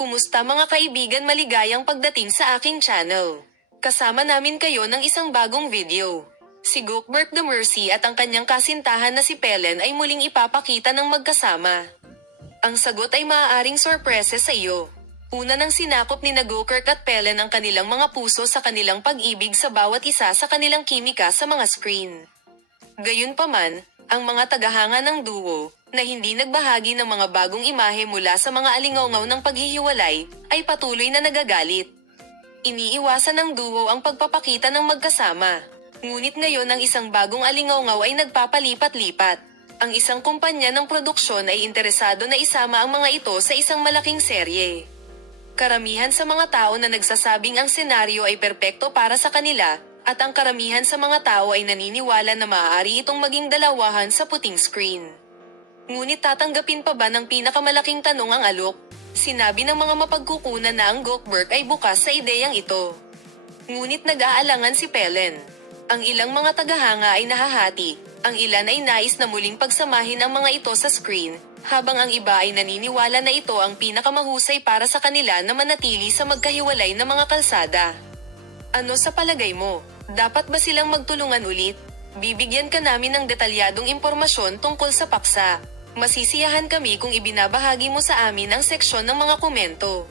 Kumusta mga kaibigan, maligayang pagdating sa aking channel. Kasama namin kayo ng isang bagong video. Si Gookberg the Mercy at ang kanyang kasintahan na si Pelen ay muling ipapakita ng magkasama. Ang sagot ay maaaring sorpresa sa iyo. Una nang sinakop ni Gokirk at Pelen ang kanilang mga puso sa kanilang pag-ibig sa bawat isa sa kanilang kimika sa mga screen. Gayunpaman, ang mga tagahanga ng duo, na hindi nagbahagi ng mga bagong imahe mula sa mga alingawngaw ng paghihiwalay, ay patuloy na nagagalit. Iniiwasan ng duo ang pagpapakita ng magkasama. Ngunit ngayon ang isang bagong alingawngaw ay nagpapalipat-lipat. Ang isang kumpanya ng produksyon ay interesado na isama ang mga ito sa isang malaking serye. Karamihan sa mga tao na nagsasabing ang senaryo ay perpekto para sa kanila, at ang karamihan sa mga tao ay naniniwala na maaari itong maging dalawahan sa puting screen. Ngunit tatanggapin pa ba ng pinakamalaking tanong ang alok? Sinabi ng mga mapagkukunan na ang Gookberg ay bukas sa ideyang ito. Ngunit nag-aalangan si Pelen. Ang ilang mga tagahanga ay nahahati, ang ilan ay nais na muling pagsamahin ang mga ito sa screen, habang ang iba ay naniniwala na ito ang pinakamahusay para sa kanila na manatili sa magkahiwalay na mga kalsada. Ano sa palagay mo? Dapat ba silang magtulungan ulit? Bibigyan ka namin ng detalyadong impormasyon tungkol sa paksa. Masisiyahan kami kung ibinabahagi mo sa amin ang seksyon ng mga komento.